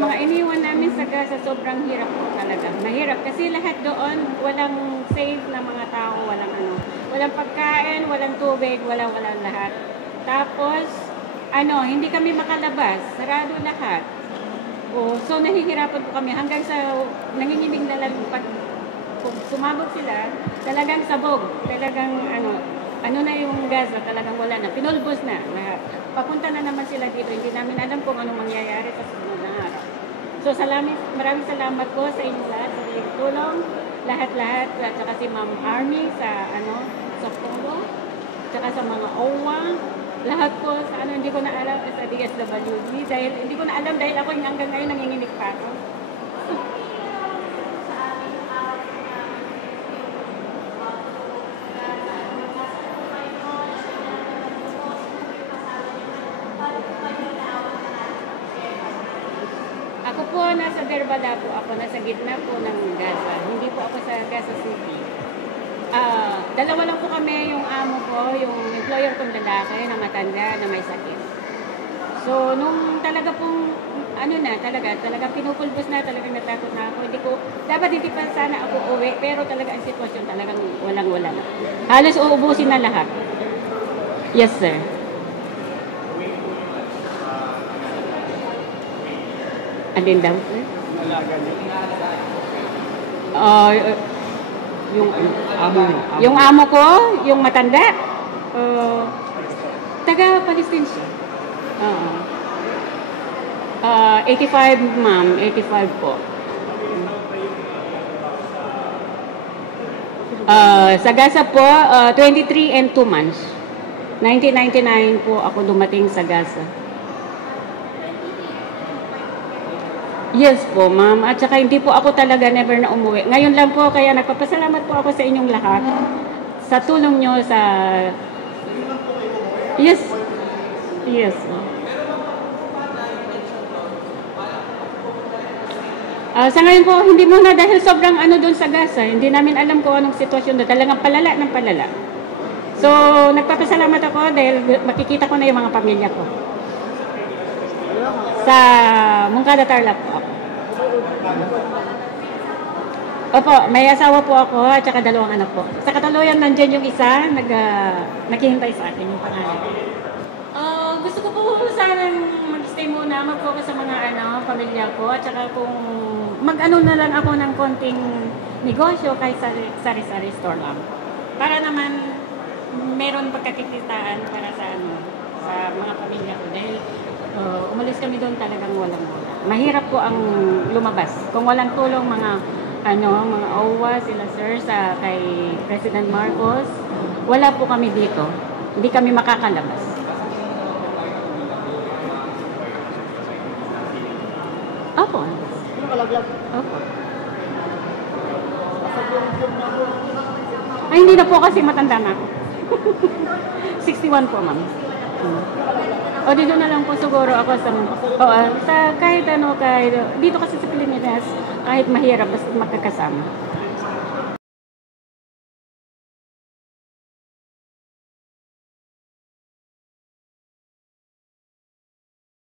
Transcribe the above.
mga iniwan namin sa Gaza, sobrang hirap po talaga. Mahirap kasi lahat doon, walang safe na mga tao, walang ano. Walang pagkain, walang tubig, walang lahat. Tapos, hindi kami makalabas. Sarado lahat. So nahihirapan po kami hanggang sa nanginginig na lang pag kung sumabog sila, talagang sabog. Talagang na yung Gaza, talagang wala na. Pinulbos na lahat. Papunta na naman sila dito. Hindi namin alam kung anong mangyayari sa sunod na araw. So maraming salamat po sa inyo lahat sa tulong. Lahat-lahat. At saka si Ma'am Army sa Polo. At saka sa mga OWA. Lahat po sa hindi ko na alam sa DSWD. Dahil hindi ko na alam dahil ako hanggang ngayon nanginginig pa ako. Ako po, nasa Derbala po ako, nasa gitna po ng Gaza. Hindi po ako sa Gaza City. Dalawa lang po kami, yung amo ko, yung employer kong lalaki na matanda, na may sakit. So, nung talaga pong, talaga pinupulbos na, talagang natakot na ako. Dapat hindi pa sana ako uwi, pero talaga ang sitwasyon talagang walang-wala na. Halos uubusin na lahat. Yes, sir. Alin daw, sir? Yung amo ko, yung matanda, taga-Palestine siya. 85, ma'am. 85 po. Sa Gaza po, 23 and 2 months. 1999 po ako dumating sa Gaza. Yes po, ma'am. At saka hindi po ako talaga never na umuwi. Ngayon lang po, kaya nagpapasalamat po ako sa inyong lahat sa tulong nyo sa... Yes. Yes. Sa ngayon po, hindi muna dahil sobrang doon sa Gaza. Hindi namin alam kung anong sitwasyon doon. Talagang palala ng palala. So, nagpapasalamat ako dahil makikita ko na yung mga pamilya ko. Sa Moncada Tarlac po ako. Opo, may asawa po ako at saka 2 anak po. Sa Kataluyan, nandyan yung isa, naghihintay sa akin yung pangalan. Gusto ko po sana mag-stay muna, mag-focus sa mga pamilya ko at saka kung na lang ako ng konting negosyo kahit sari-sari store lang. Para naman meron pagkakikitaan para sa mga pamilya ko dahil umalis kami doon talagang walang-wala. Mahirap po ang lumabas. Kung walang tulong mga OWA, sila sir, kay President Marcos, wala po kami dito. Hindi kami makakalabas. Opo. Opo. Ay, hindi na po kasi matanda na ako. 61 po, ma'am. O dito na lang po siguro ako sa kahit dito kasi sa Pilipinas, kahit mahirap basta magkakasama.